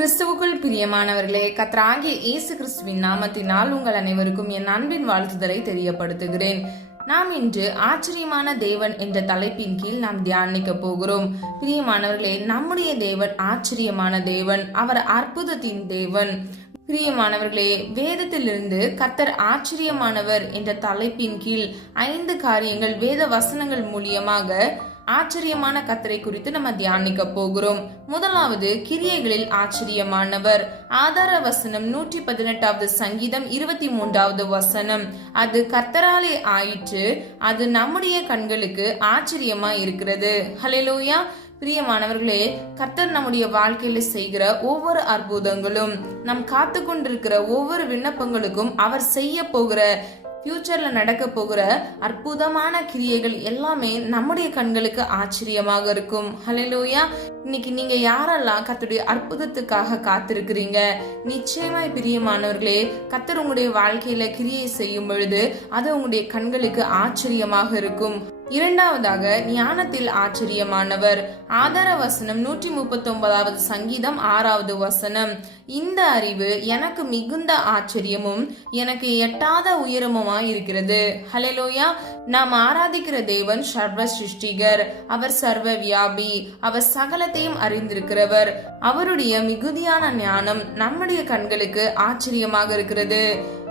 கிறிஸ்துவுக்குள் பிரியமானவர்களே, கர்த்தராகிய இயேசு கிறிஸ்துவின் நாமத்தினால் உங்கள் அனைவருக்கும் என் அன்பின் வாழ்த்துதலை தெரியப்படுத்துகிறேன். நாம் இன்று ஆச்சரியமான தேவன் என்ற தலைப்பின் கீழ் நாம் தியானிக்க போகிறோம். பிரியமானவர்களே, நம்முடைய தேவன் ஆச்சரியமான தேவன், அவர் அற்புதத்தின் தேவன். பிரியமானவர்களே, வேதத்திலிருந்து கர்த்தர் ஆச்சரியமானவர் என்ற தலைப்பின் கீழ் 5 காரியங்கள் வேத வசனங்கள் மூலியமாக ஆச்சரியமான கர்த்தரை குறித்து நம்ம தியானிக்க போகிறோம். முதலாவது, கிரியைகளில் ஆச்சரியமானவர். ஆதார வசனம் 118வது சங்கீதம் 23வது வசனம். அது கர்த்தராலே ஆயிற்று, அது நம்முடைய கண்களுக்கு ஆச்சரியமா இருக்கிறது. ஹல்லேலூயா. பிரியமானவர்களே, கர்த்தர் நம்முடைய வாழ்க்கையில செய்கிற ஒவ்வொரு அற்புதங்களும், நம் காத்து கொண்டிருக்கிற ஒவ்வொரு விண்ணப்பங்களுக்கும், அவர் செய்ய போகிற ஃபியூச்சர்ல நடக்க போகிற அற்புதமான கிரியைகள் எல்லாமே நம்முடைய கண்களுக்கு ஆச்சரியமாக இருக்கும். ஹல்லேலூயா. இன்னைக்கு நீங்க யாரெல்லாம் கர்த்தருடைய அற்புதத்துக்காக காத்திருக்கிறீங்க? நிச்சயமாய் பிரியமானவர்களே, கர்த்தர் உங்களுடைய வாழ்க்கையில கிரியை செய்யும் பொழுது அது உங்களுடைய கண்களுக்கு ஆச்சரியமாக இருக்கும். இரண்டாவதாக, ஞானத்தில் ஆச்சரியமானவர். ஆதார வசனம் 139வது சங்கீதம் 6வது வசனம். இந்த அறிவு எனக்கு மிகுந்த ஆச்சரியமும் எனக்கு எட்டாத உயரமுமாய் இருக்கிறது. ஹல்லேலூயா. நாம் ஆராதிக்கிற தேவன் சர்வ சிருஷ்டிகர், அவர் சர்வ வியாபி, அவர் சகலத்தையும் அறிந்திருக்கிறவர். அவருடைய மிகுதியான ஞானம் நம்முடைய கண்களுக்கு ஆச்சரியமாக இருக்கிறது.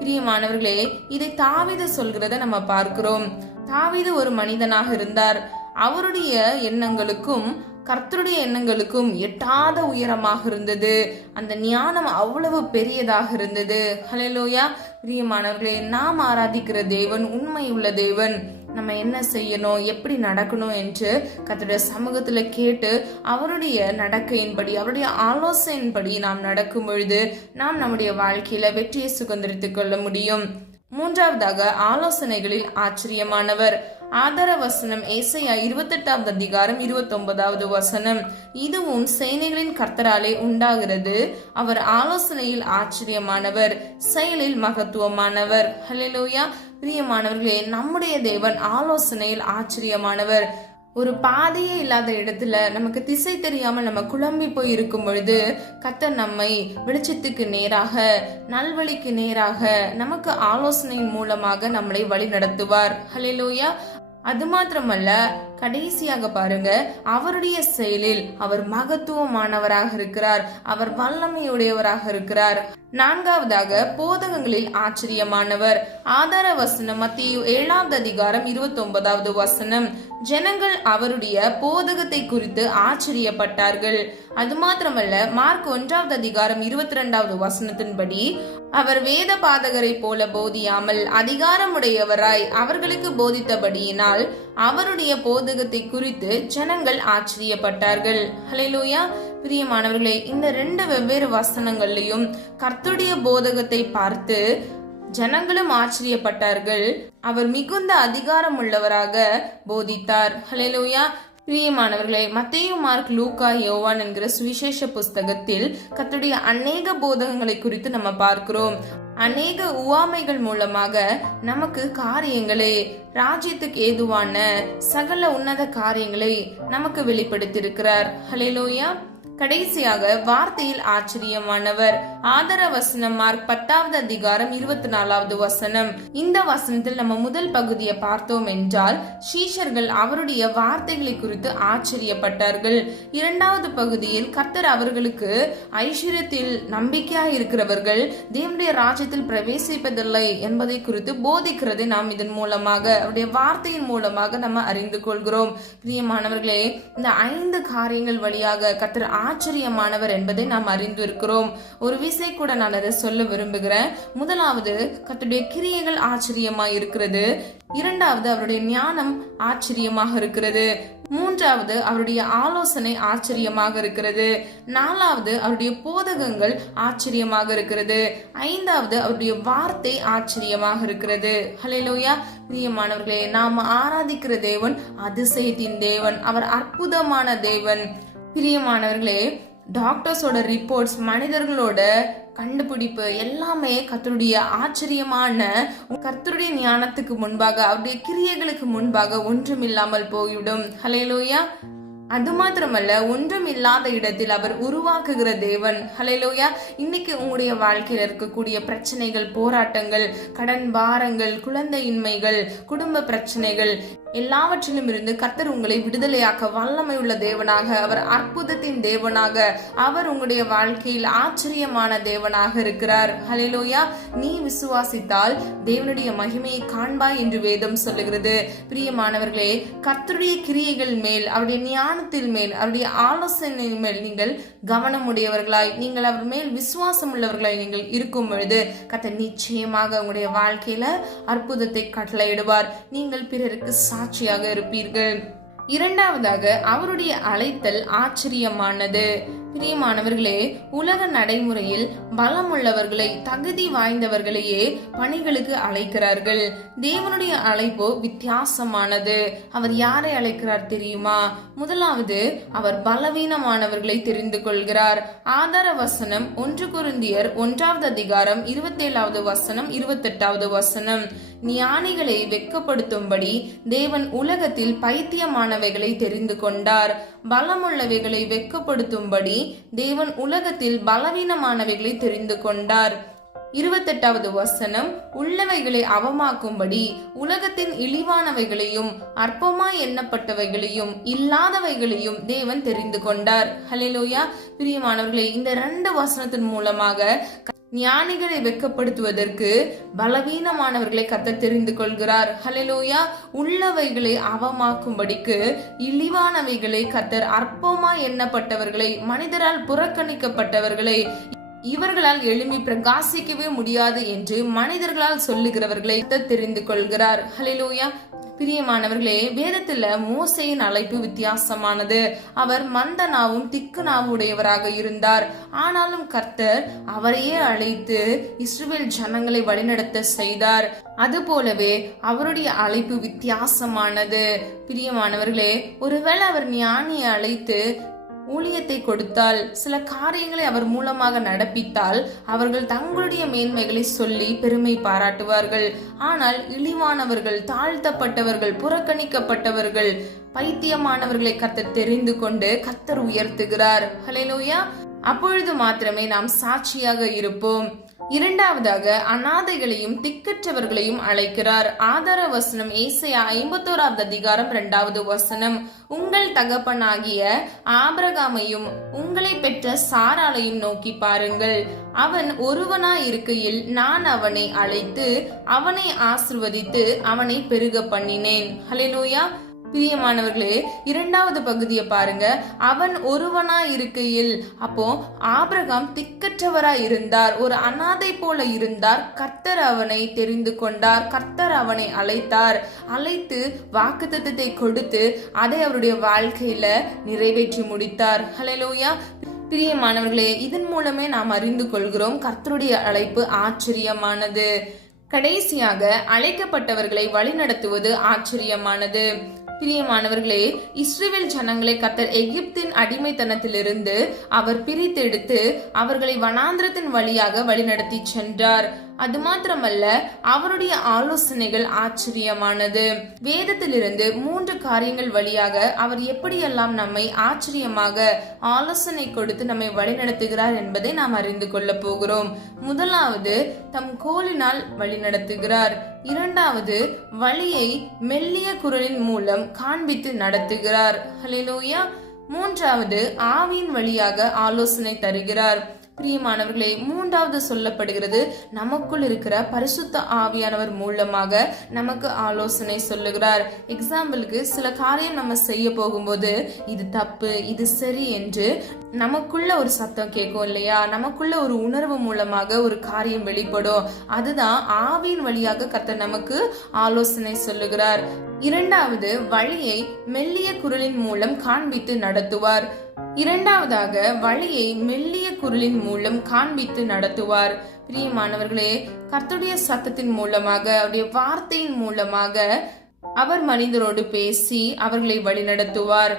பிரியமானவர்களே, இதை தாவீது சொல்கிறத நம்ம பார்க்கிறோம். தாவீது ஒரு மனிதனாக இருந்தார். அவருடைய எண்ணங்களுக்கும் கர்த்தருடைய எண்ணங்களுக்கும் எட்டாத உயரமாக இருந்தது. அந்த ஞானம் அவ்வளவு பெரியதாக இருந்தது. ஹல்லேலூயா. பிரியமானவர்களே, நாம் ஆராதிக்கிற தேவன் உண்மை உள்ள தேவன். நம்ம என்ன செய்யணும், எப்படி நடக்கணும் என்று கர்த்தருடைய சமூகத்துல கேட்டு அவருடைய நடக்கையின்படி, அவருடைய ஆலோசனையின்படி நாம் நடக்கும் பொழுது நாம் நம்முடைய வாழ்க்கையில வெற்றியை சுதந்திரித்துக் கொள்ள முடியும். மூன்றாவதாக, ஆலோசனைகளில் ஆச்சரியமானவர். ஆதார வசனம் ஏசாயா 28வது அதிகாரம் 29வது வசனம். இதுவும் சேனைகளின் கர்த்தராலே உண்டாகிறது, அவர் ஆலோசனையில் ஆச்சரியமானவர், செயலில் மகத்துவமானவர். ஹல்லேலூயா. பிரியமானவர்களே, நம்முடைய தேவன் ஆலோசனையில் ஆச்சரியமானவர். ஒரு பாதையே இல்லாத இடத்துல நமக்கு திசை தெரியாமல் நம்ம குழம்பி போய் இருக்கும் பொழுது கர்த்தர் நம்மை வெளிச்சத்துக்கு நேராக, நல்வழிக்கு நேராக நமக்கு ஆலோசனையின் மூலமாக நம்மளை வழி நடத்துவார். ஹல்லேலூயா. அது மாத்திரமல்ல, கடைசியாக பாருங்க, அவருடைய செயலில் அவர் மகத்துவமானவராக இருக்கிறார், அவர் வல்லமையுடையவராக இருக்கிறார். நான்காவதாக, போதகங்களில் ஆச்சரியமானவர். ஆதார வசனம் மத்தேயு 7வது அதிகாரம் 29வது வசனம். ஜனங்கள் அவருடைய போதகத்தை குறித்து ஆச்சரியப்பட்டார்கள். அது மாத்திரமல்ல, மார்க் 1வது அதிகாரம் 22வது வசனத்தின்படி, அவர் வேத பாதகரை போல போதியாமல் அதிகாரமுடையவராய் அவர்களுக்கு போதித்தபடியினால் அவருடைய போதகத்தை குறித்து ஜனங்கள் ஆச்சரியப்பட்டார்கள். ஹல்லேலூயா. பிரியமானவர்களே, இந்த 2 வெவ்வேறு வசனங்கள்லையும் கர்த்தருடைய போதகத்தை பார்த்து ஜனங்களும் ஆச்சரியப்பட்டார்கள். அவர் மிகுந்த அதிகாரம் உள்ளவராக போதித்தார். ஹல்லேலூயா. பிரியமானவர்களே, மத்தேயு, மார்க், லூக்கா, யோவான் என்கிற சுவிசேஷ புஸ்தகத்தில் கர்த்தருடைய அநேக போதகங்களை குறித்து நம்ம பார்க்கிறோம். அநேக உவமைகள் மூலமாக நமக்கு காரியங்களை, ராஜ்யத்துக்கு ஏதுவான சகல உன்னத காரியங்களை நமக்கு வெளிப்படுத்தியிருக்கிறார். ஹல்லேலூயா. கடைசியாக, வார்த்தையில் ஆச்சரியமானவர். ஆதார வசனம் மார்க் 10வது அதிகாரம் 24வது வசனம். இந்த வசனத்தில் நம்ம முதல் பகுதியை பார்த்தோம் என்றால், சீஷர்கள் அவருடைய வார்த்தைகளை குறித்து ஆச்சரியப்பட்டார்கள். இரண்டாவது பகுதியில் கர்த்தர் அவர்களுக்கு ஐஸ்வர்யத்தில் நம்பிக்கையாக இருக்கிறவர்கள் தேவனுடைய ராஜ்யத்தில் பிரவேசிப்பதில்லை என்பதை குறித்து போதிக்கிறதை நாம் இதன் மூலமாக, அவருடைய வார்த்தையின் மூலமாக நம்ம அறிந்து கொள்கிறோம். பிரியமானவர்களே, இந்த 5 காரியங்கள் வழியாக கர்த்தர் ஆச்சரியமானவர் என்பதை நாம் அறிந்து இருக்கிறோம். ஒரு விசை கூட நான் அதை சொல்ல விரும்புகிறேன். முதலாவது, கர்த்தருடைய கிரியைகள் ஆச்சரியமாக இருக்கிறது. இரண்டாவது, அவருடைய ஞானம் ஆச்சரியமாக இருக்கிறது. மூன்றாவது, அவருடைய ஆலோசனை ஆச்சரியமாக இருக்கிறது. நாலாவது, அவருடைய போதகங்கள் ஆச்சரியமாக இருக்கிறது. ஐந்தாவது, அவருடைய வார்த்தை ஆச்சரியமாக இருக்கிறது. ஹல்லேலூயா. பிரியமானவர்களே, நாம் ஆராதிக்கிற தேவன் அதிசயத்தின் தேவன், அவர் அற்புதமான தேவன். பிரியமானவர்களே, டாக்டர்ஸோட ரிப்போர்ட்ஸ், மனிதர்களோட கண்டுபிடிப்பு எல்லாமே கர்த்தருடைய ஆச்சரியமான, கர்த்தருடைய ஞானத்துக்கு முன்பாக, அவருடைய கிரியைகளுக்கு முன்பாக ஒன்றுமில்லாமல் போய்விடும். ஹல்லேலூயா. அது மாத்திரமல்ல, ஒன்றும் இல்லாத இடத்தில் அவர் உருவாக்குகிற தேவன். ஹல்லேலூயா. இன்னைக்கு உங்களுடைய வாழ்க்கையில் இருக்கக்கூடிய பிரச்சனைகள், போராட்டங்கள், கடன் பாரங்கள், குழந்தையின்மைகள், குடும்ப பிரச்சனைகள் எல்லாவற்றிலும் இருந்து கர்த்தர் உங்களை விடுதலையாக்க வல்லமை உள்ள தேவனாக, அவர் அற்புதத்தின் தேவனாக, அவர் உங்களுடைய வாழ்க்கையில் ஆச்சரியமான தேவனாக இருக்கிறார். ஹல்லேலூயா. நீ விசுவாசித்தால் தேவனுடைய மகிமையை காண்பாய் என்று வேதம் சொல்லுகிறது. பிரியமானவர்களே, கர்த்தருடைய கிரியைகள் மேல், அவருடைய ஞானத்தின் மேல், அவருடைய ஆலோசனை மேல் நீங்கள் கவனமுடையவர்களாய், நீங்கள் அவர் மேல் விசுவாசம் உள்ளவர்களாய் நீங்கள் இருக்கும் பொழுது கர்த்தர் நிச்சயமாக உங்களுடைய வாழ்க்கையில அற்புதத்தை கட்டளையிடுவார். நீங்கள் பிறருக்கு சாட்சியாக இருப்பீர்கள். இரண்டாவதாக, அவருடைய அழைத்தல் ஆச்சரியமானது. பிரியமானவர்களே, உலக நடைமுறையில் பலமுள்ளவர்களை, தகுதி வாய்ந்தவர்களையே பணிகளுக்கு அழைக்கிறார்கள். தேவனுடைய அழைப்போ வித்தியாசமானது. அவர் யாரை அழைக்கிறார் தெரியுமா? முதலாவது, அவர் பலவீனமானவர்களை தெரிந்து கொள்கிறார். ஆதார வசனம் 1 கொரிந்தியர் 1 27 வசனம் 28 வசனம். ஞானிகளை வெட்கப்படுத்தும்படி தேவன் உலகத்தில் பைத்தியமானவைகளை தெரிந்து கொண்டார். பலமுள்ளவைகளை வெட்கப்படுத்தும்படி தேவன் உலகத்தில் பலவீனமானவைகளை தெரிந்து கொண்டார். 28 வசனம். உள்ளவைகளை அவமாக்கும்படி உலகத்தின் இழிவானவைகளையும் அற்பமாய் எண்ணப்பட்டவைகளையும் இல்லாதவைகளையும் தேவன் தெரிந்து கொண்டார். ஹல்லேலூயா. பிரியமானவர்களே, இந்த 2 வசனத்தின் மூலமாக ஞானிகளை வெட்கப்படுத்துவதற்கு பலவீனமானவர்களை கர்த்தர் தெரிந்து கொள்கிறார். ஹல்லேலூயா. உள்ளவைகளை அவமாக்கும்படிக்கு இழிவானவைகளை கர்த்தர், அற்பமாய் எண்ணப்பட்டவர்களை, மனிதரால் புறக்கணிக்கப்பட்டவர்களை, இவர்களால் எழும்பி பிரகாசிக்கவே முடியாது என்று மனிதர்களால் சொல்லுகிறவர்களை தெரிந்து கொள்கிறார். ஹல்லேலூயா. பிரியமானவர்களே, வேதத்துல மோசேயின் அழைப்பு வித்தியாசமானது. அவர் மந்த நாவும் திக்கு நாவும் உடையவராக இருந்தார். ஆனாலும் கர்த்தர் அவரையே அழைத்து இஸ்ரவேல் ஜனங்களை வழிநடத்த செய்தார். அதுபோலவே அவருடைய அழைப்பு வித்தியாசமானது. பிரியமானவர்களே, ஒருவேளை அவர் ஞானியை அழைத்து ஊழியத்தை கொடுத்தால், சில காரியங்களை அவர் மூலமாக நடப்பித்தால், அவர்கள் தங்களுடைய மேன்மைகளை சொல்லி பெருமை பாராட்டுவார்கள். ஆனால் இழிவானவர்கள், தாழ்த்தப்பட்டவர்கள், புறக்கணிக்கப்பட்டவர்கள், பைத்தியமானவர்களை கர்த்தர் தெரிந்து கொண்டு கர்த்தர் உயர்த்துகிறார். ஹல்லேலூயா. அப்பொழுது மாத்திரமே நாம் சாட்சியாக இருப்போம். இரண்டாவதாக, அநாதைகளையும் திக்கற்றவர்களையும் அழைக்கிறார். ஆதார வசனம் ஏசாயா 51 வசனம். உங்கள் தகப்பனாகிய ஆபிரகாமையும் உங்களை பெற்ற சாராளையும் நோக்கி பாருங்கள். அவன் ஒருவனாய் இருக்கையில் நான் அவனை அழைத்து அவனை ஆசிர்வதித்து அவனை பெருக பண்ணினேன். ஹல்லேலூயா. பிரியமானவர்களே, 2வது பகுதியை பாருங்க. அவன் ஒருவனாய் இருக்கையில், அப்போ ஆபிரகாம் திக்கற்றவராய் இருந்தார், ஒரு அநாதை போல இருந்தார். கர்த்தர் அவனை தெரிந்து கொண்டார், கர்த்தர் அவனை அழைத்து வாக்குத்தத்தத்தை கொடுத்து அதை அவருடைய வாழ்க்கையில நிறைவேற்றி முடித்தார். ஹல்லேலூயா. பிரியமானவர்களே, இதன் மூலமே நாம் அறிந்து கொள்கிறோம் கர்த்தருடைய அழைப்பு ஆச்சரியமானது. கடைசியாக, அழைக்கப்பட்டவர்களை வழிநடத்துவது ஆச்சரியமானது. பிரியமானவர்களே, இஸ்ரவேல் ஜனங்களை கர்த்தர் எகிப்தின் அடிமைத்தனத்திலிருந்து அவர் பிரித்தெடுத்து அவர்களை வனாந்திரத்தின் வழியாக வழிநடத்தி சென்றார். அது மாத்திரமல்ல, அவருடைய ஆலோசனைகள் ஆச்சரியமானது. வேதத்திலிருந்து 3 காரியங்கள் வழியாக அவர் எப்படியெல்லாம் நம்மை ஆச்சரியமாக ஆலோசனை கொடுத்து நம்மை வழிநடத்துகிறார் என்பதை நாம் அறிந்து கொள்ள போகிறோம். முதலாவது, தம் கோலினால் வழிநடத்துகிறார். இரண்டாவது, வழியை மெல்லிய குரலின் மூலம் காண்பித்து நடத்துகிறார். ஹல்லேலூயா. மூன்றாவது, ஆவியின் வழியாக ஆலோசனை தருகிறார். பிரியமானவர்களே, 3வது சொல்லப்படுகிறது, நமக்குள் இருக்கிற பரிசுத்த ஆவியானவர் மூலமாக நமக்கு ஆலோசனை சொல்லுகிறார். எக்ஸாம்பிளுக்கு, சில காரியம் நம்ம செய்ய போகும்போது இது தப்பு, இது சரி என்று நமக்குள்ள ஒரு சத்தம் கேட்கும் இல்லையா? நமக்குள்ள ஒரு உணர்வு மூலமாக ஒரு காரியம் வெளிப்படும். அதுதான் ஆவியின் வழியாக கர்த்தர் நமக்கு ஆலோசனை சொல்லுகிறார். இரண்டாவது, வழியை மெல்லிய குரலின் மூலம் காண்பித்து நடத்துவார். இரண்டாவதாக, வழியை மெல்லிய குரலின் மூலம் காண்பித்து நடத்துவார். பிரியமானவர்களே, கர்த்தருடைய சத்தத்தின் மூலமாக, அவருடைய வார்த்தையின் மூலமாக அவர் மனிதரோடு பேசி அவர்களை வழிநடத்துவார்.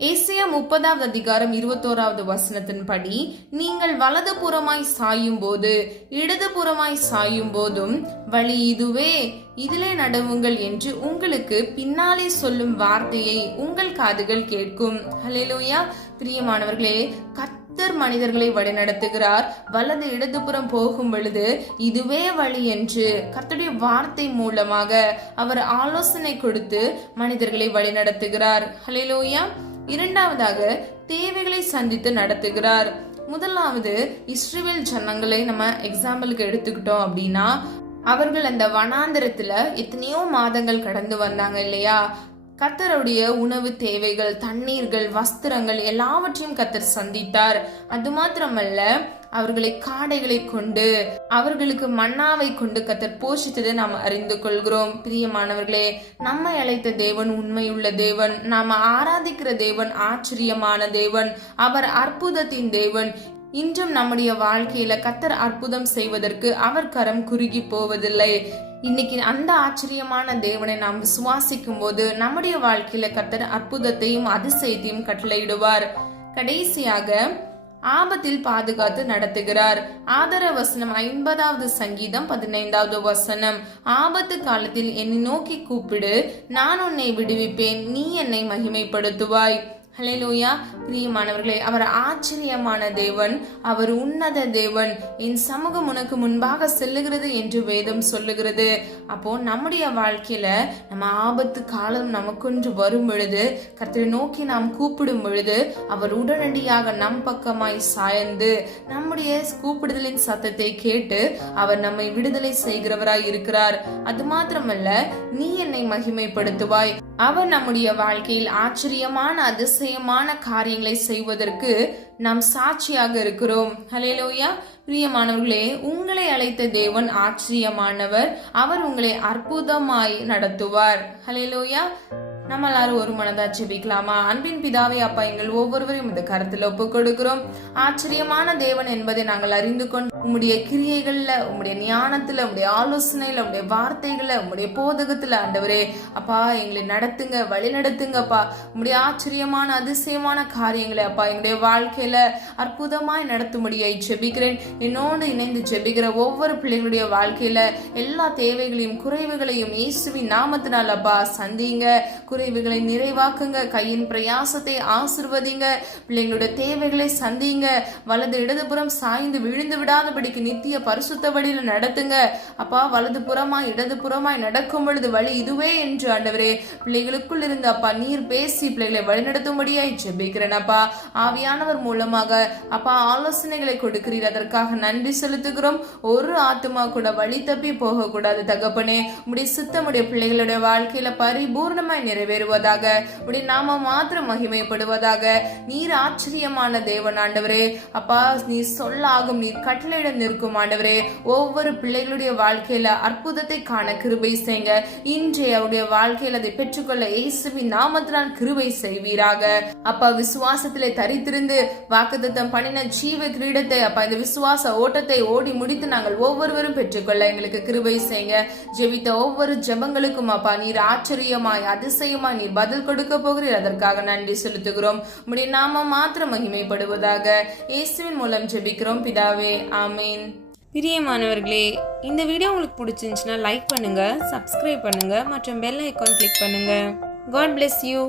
ஏசாயா 30வது அதிகாரம் 21வது வசனத்தின்படி, நீங்கள் வலது புறமாய் சாயும் போது இடது புறமாய் சாயும் போதும் வழி இதுவே, இதிலே நடவுங்கள் என்று உங்களுக்கு பின்னாலே சொல்லும் வார்த்தையை உங்கள் காதுகள் கேட்கும். ஹல்லேலூயா. பிரியமானவர்களே, கர்த்தர் மனிதர்களை வழிநடத்துகிறார். வலது இடதுபுறம் போகும் பொழுது இதுவே வழி என்று கர்த்தருடைய வார்த்தை மூலமாக அவர் ஆலோசனை கொடுத்து மனிதர்களை வழிநடத்துகிறார். ஹல்லேலூயா. இரண்டாவதாக, தேவைகளை சந்தித்து நடத்துகிறார். முதலாவது, இஸ்ரவேல் ஜனங்களை நம்ம எக்ஸாம்பிளுக்கு எடுத்துக்கிட்டோம் அப்படின்னா, அவர்கள் அந்த வனாந்திரத்துல எத்தனையோ மாதங்கள் கடந்து வந்தாங்க இல்லையா? கர்த்தருடைய உணவு தேவைகள், தண்ணீர்கள், வஸ்திரங்கள் எல்லாவற்றையும் கர்த்தர் சந்தித்தார். அது மாத்திரமல்ல, அவர்களை காடைகளை கொண்டு அவர்களுக்கு மன்னாவை கொண்டு கர்த்தர் போஷித்ததை நாம் அறிந்து கொள்கிறோம். பிரியமானவர்களே, நம்மை அழைத்த தேவன் உண்மையுள்ள தேவன். நாம ஆராதிக்கிற தேவன் ஆச்சரியமான தேவன். அவர் அற்புதத்தின் தேவன். இன்றும் நம்முடைய வாழ்க்கையில கர்த்தர் அற்புதம் செய்வதற்கு அவர் கரம் குறுகி போவதில்லை. இன்னைக்கு அந்த ஆச்சரியமான தேவனை நாம் விசுவாசிக்கும் போது நம்முடைய வாழ்க்கையில கர்த்தர் அற்புதத்தையும் அதிசயத்தையும் கட்டளையிடுவார். கடைசியாக, ஆபத்தில் பாதுகாத்து நடத்துகிறார். ஆதார வசனம் 50வது சங்கீதம் 15வது வசனம், ஆபத்து காலத்தில் என்னை நோக்கி கூப்பிடு, நான் உன்னை விடுவிப்பேன், நீ என்னை மகிமைப்படுத்துவாய். ஹல்லேலூயா. பிரியமானவர்களே, அவர் ஆச்சரியமான தேவன். அவர் உன்னத தேவன். என் சமூகம் உனக்கு முன்பாக செல்லுகிறது என்று வேதம் சொல்லுகிறது. அப்போ நம்முடைய வாழ்க்கையில நம்ம ஆபத்து காலம் நமக்கொன்று வரும் பொழுது, கர்த்தரை நோக்கி நாம் கூப்பிடும் பொழுது, அவர் உடனடியாக நம் பக்கமாய் சாய்ந்து நம்முடைய கூப்பிடுதலின் சத்தத்தை கேட்டு அவர் நம்மை விடுதலை செய்கிறவராய் இருக்கிறார். அது மாத்திரமல்ல, நீ என்னை மகிமைப்படுத்துவாய். அவர் நம்முடைய வாழ்க்கையில் ஆச்சரியமான அதிசயமான காரியங்களை செய்வதற்கு நாம் சாட்சியாக இருக்கிறோம். ஹல்லேலூயா. பிரியமானவர்களே, உங்களை அழைத்த தேவன் ஆச்சரியமானவர். அவர் உங்களை அற்புதமாய் நடத்துவார். ஹல்லேலூயா. நம்ம எல்லாரும் ஒரு மனதா ஜெபிக்கலாமா? அன்பின் பிதாவே, அப்பா, எங்கள் ஒவ்வொருவரையும் இந்த கருத்துல ஒப்பு கொடுக்கிறோம். ஆச்சரியமான தேவன் என்பதை நாங்கள் அறிந்து கொண்டு உம்முடைய கிரியைகள்ல, உம்முடைய ஞானத்துல, உம்முடைய ஆலோசனையில, உம்முடைய வார்த்தைகள்ல, உம்முடைய போதகத்துல ஆண்டவரே அப்பா எங்களை நடத்துங்க, வழி நடத்துங்கப்பா. உம்முடைய ஆச்சரியமான அதிசயமான காரியங்களை அப்பா எங்களுடைய வாழ்க்கையில அற்புதமாய் நடத்தும்படியாய் ஜெபிக்கிறேன். என்னோடு இணைந்து ஜெபிக்கிற ஒவ்வொரு பிள்ளைகளுடைய வாழ்க்கையில எல்லா தேவைகளையும் குறைவுகளையும் இயேசுவின் நாமத்தினால் அப்பா சந்திங்க. குறைவுகளை நிறைவாக்குங்க. கையின் பிரயாசத்தை ஆசிர்வதிங்க. பிள்ளைங்களுடைய தேவைகளை சந்திங்க. வலது இடதுபுறம் சாய்ந்து விழுந்து விடாதபடிக்கு நித்திய பரிசுத்த வழியில நடத்துங்க. அப்பா, வலது புறமாய் இடது புறமாய் நடக்கும் பொழுது வழி இதுவே என்று ஆண்டவரே பிள்ளைகளுக்குள் இருந்து அப்பா நீர் பேசி பிள்ளைகளை வழிநடத்தும்படியாய் ஜெபிக்கிறேன். அப்பா, ஆவியானவர் மூலமாக அப்பா ஆலோசனைகளை கொடுக்கிறீர். அதற்காக நன்றி செலுத்துகிறோம். ஒரு ஆத்துமா கூட வழி தப்பி போக கூடாது தகப்பனே. உம்முடைய சித்தமுடைய பிள்ளைகளுடைய வாழ்க்கையில பரிபூர்ணமாய் நிறைவேறுவதாக. உடைய நாம மாத்திரம் மகிமைப்படுவதாக. நீர் ஆச்சரியமான தேவன் ஆண்டவரே அப்பா. நீர் சொல்லாகும், நீர் கட்டளையிட நிற்கும் ஆண்டவரே. ஒவ்வொரு பிள்ளைகளுடைய வாழ்க்கையில அற்புதத்தை காண கிருபை செய்யுங்க. இன்றைய அவருடைய வாழ்க்கையில் அதை பெற்றுக்கொள்ள இயேசுவின் நாமத்தினால் கிருபை செய்வீராக. அப்பா, விசுவாசத்திலே தரித்திருந்து வாக்குத்தத்தம் பண்ணின ஜீவ கிரீடத்தை அப்பா இந்த விசுவாச ஓட்டத்தை ஓடி முடித்து நாங்கள் ஒவ்வொருவரும் பெற்றுக்கொள்ள எங்களுக்கு கிருபை செய்யுங்க. ஜெபித்த ஒவ்வொரு ஜெபங்களுக்கும் அப்பா நீர் ஆச்சரியமாய் அதிசயமாய் நீர் பதில் கொடுக்க போகிறீர். அதற்காக நன்றி செலுத்துகிறோம். உம்முடைய நாமம் மாத்திரம் மகிமைப்படுவதாக. இயேசுவின் மூலம் ஜெபிக்கிறோம் பிதாவே, ஆமீன். பிரியமானவர்களே, இந்த வீடியோ உங்களுக்கு பிடிச்சிருந்துச்சுன்னா லைக் பண்ணுங்க, சப்ஸ்கிரைப் பண்ணுங்க மற்றும் பெல் ஐகான் கிளிக் பண்ணுங்க. God bless you.